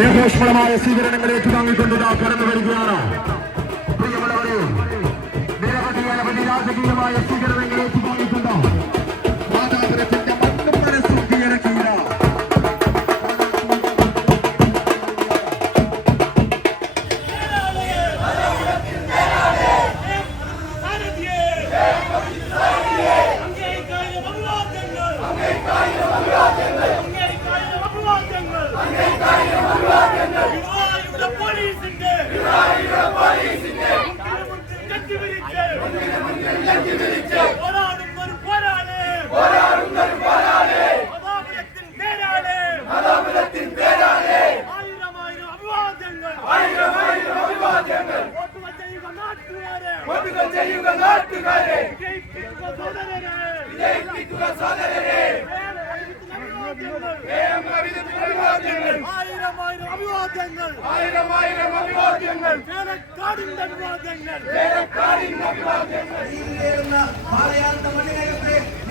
സ്നേഹോഷ്മളമായ സ്വീകരണങ്ങൾ ഏറ്റുവാങ്ങിക്കൊണ്ട് കടന്നു വരികയാണ്. പ്രിയമുള്ളവരെ, നിരവധി രാജകീയമായ സ്വീകരണങ്ങൾ ഏറ്റുവാങ്ങിക്കൊണ്ട് മാതാപുരത്തിന്റെ മണ്ണും മനസ്സും കീഴടക്കിയ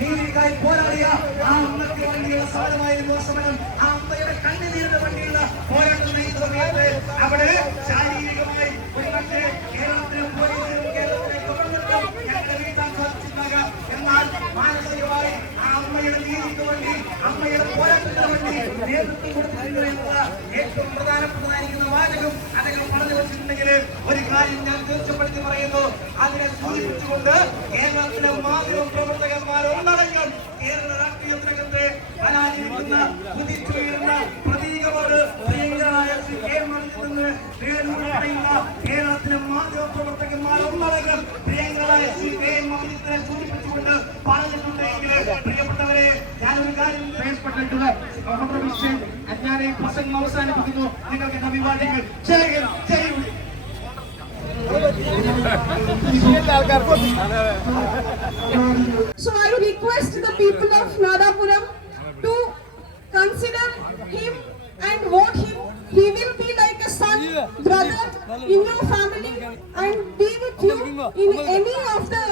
നീതിക്കായി പോരാടിയ ആ അമ്മയ്ക്ക് വേണ്ടിയുള്ള സമരമായിരുന്നു സമരം. ആ അമ്മയുടെ കണ്ണുനീരിന് വേണ്ടിയുള്ള പോരാട്ടം ഈ സമയത്ത് അവിടെ ശാരീരികമായി ഒരുപക്ഷെ കേരളത്തിലും പോലീസിലും കേരളത്തിലെ ഗവൺമെന്റും ഞങ്ങളെ വീട്ടാൻ സാധിച്ചിട്ടുണ്ടാകാം. എന്നാൽ മാനസികമായി ആ അമ്മയുടെ നീതിക്ക് വേണ്ടി അമ്മയുടെ പോരാട്ടത്തിന് വേണ്ടി നേതൃത്വം കൊടുത്തിട്ടുണ്ട് എന്നുള്ള ഏറ്റവും പ്രധാനപ്പെട്ടതായിരിക്കുന്ന വാചകം അദ്ദേഹം പറഞ്ഞു വെച്ചിട്ടുണ്ടെങ്കിൽ ഒരു കാര്യം ഞാൻ തീർച്ചപ്പെടുത്തി പറയുന്നു. അതിനെ സൂചിപ്പിച്ചുകൊണ്ട് കേരളത്തിലെ മാധ്യമ പ്രവർത്തകന്മാർ ഒന്നടങ്കം കേരള രാഷ്ട്രീയ രംഗത്തെ പരാജയിക്കുന്ന കുതിച്ചുയരുന്ന പ്രതീകമാണ് പ്രിയങ്കരായ ശ്രീ കെ മണിജിത്ത് കേരളത്തിലെ മാധ്യമ പ്രവർത്തകന്മാർ ഒന്നടങ്കം പ്രിയങ്കരായ ശ്രീ കെ മണിജിത്തിനെ സൂചിപ്പിച്ചുകൊണ്ട് പറഞ്ഞിട്ടുണ്ടെങ്കിൽ പ്രിയപ്പെട്ടവരെ, ഞാനൊരു കാര്യം പ്രയാസപ്പെട്ടിട്ടുള്ള ഞാൻ ഈ പ്രസംഗം അവസാനിപ്പിക്കുന്നു. നിങ്ങൾക്ക് അഭിവാദ്യങ്ങൾ. So I request the people of Nadapuram to consider him and vote him. He will be like a son, brother in your family and be with you in any of the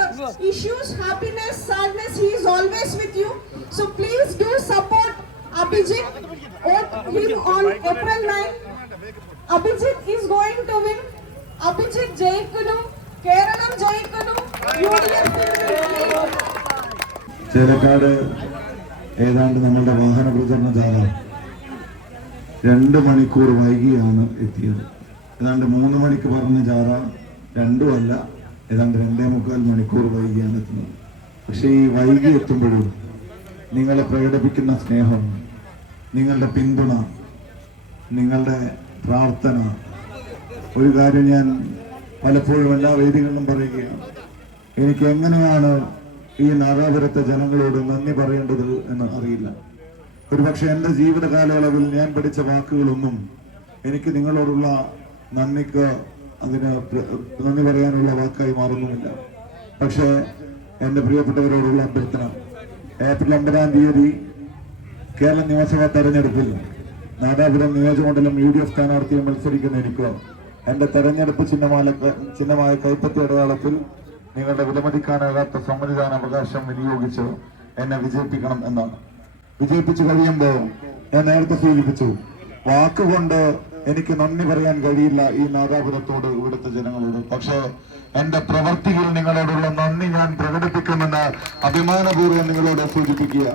issues, happiness, sadness. He is always with you. So please do support Abhijit. Vote him on April 9. Abhijit is going to win. Abhijit Jaikunu, Kerala Jaikunu, UDF will Chelakkad ഏതാണ്ട് നമ്മളുടെ വാഹന പ്രചരണ ജാഥ 2 മണിക്കൂർ വൈകിയാണ് എത്തിയത്. ഏതാണ്ട് 3 മണിക്ക് പറഞ്ഞ ജാഥ 2 അല്ല, ഏതാണ്ട് 2.25 മണിക്കൂർ വൈകിയാണ് എത്തുന്നത്. പക്ഷേ ഈ വൈകി എത്തുമ്പോഴും നിങ്ങളെ പ്രകടിപ്പിക്കുന്ന സ്നേഹം, നിങ്ങളുടെ പിന്തുണ, നിങ്ങളുടെ പ്രാർത്ഥന, ഒരു കാര്യം ഞാൻ പലപ്പോഴും എല്ലാ വേദികളിലും പറയുകയാണ്, എനിക്ക് എങ്ങനെയാണ് ഈ നാദാപുരത്തെ ജനങ്ങളോട് നന്ദി പറയേണ്ടത് എന്ന് അറിയില്ല. ഒരുപക്ഷെ എൻ്റെ ജീവിത കാലയളവിൽ ഞാൻ പഠിച്ച വാക്കുകളൊന്നും എനിക്ക് നിങ്ങളോടുള്ള നന്ദിക്ക് നന്ദി പറയാനുള്ള വാക്കായി മാറുന്നുമില്ല. പക്ഷേ എൻ്റെ പ്രിയപ്പെട്ടവരോടുള്ള അഭ്യർത്ഥന, ഏപ്രിൽ 9-ാം തീയതി കേരള നിയമസഭാ തെരഞ്ഞെടുപ്പിൽ നാദാപുരം നിയോജകമണ്ഡലം UDF സ്ഥാനാർത്ഥിയെ മത്സരിക്കുന്ന എനിക്ക് എന്റെ തെരഞ്ഞെടുപ്പ് ചിഹ്നമായ കൈപ്പത്തി അടയാളത്തിൽ നിങ്ങളുടെ വിലമതിക്കാനാകാത്ത സമ്മതിദാന അവകാശം വിനിയോഗിച്ച് എന്നെ വിജയിപ്പിക്കണം എന്നാണ്. വിജയിപ്പിച്ചു കഴിയുമ്പോൾ ഞാൻ നേരത്തെ സൂചിപ്പിച്ചു, വാക്കുകൊണ്ട് എനിക്ക് നന്ദി പറയാൻ കഴിയില്ല ഈ നാദാപുരത്തോട്, ഇവിടുത്തെ ജനങ്ങളോട്. പക്ഷേ എന്റെ പ്രവൃത്തിയിൽ നിങ്ങളോടുള്ള നന്ദി ഞാൻ പ്രകടിപ്പിക്കുമെന്ന് അഭിമാനപൂർവ്വം നിങ്ങളോട് സൂചിപ്പിക്കുക.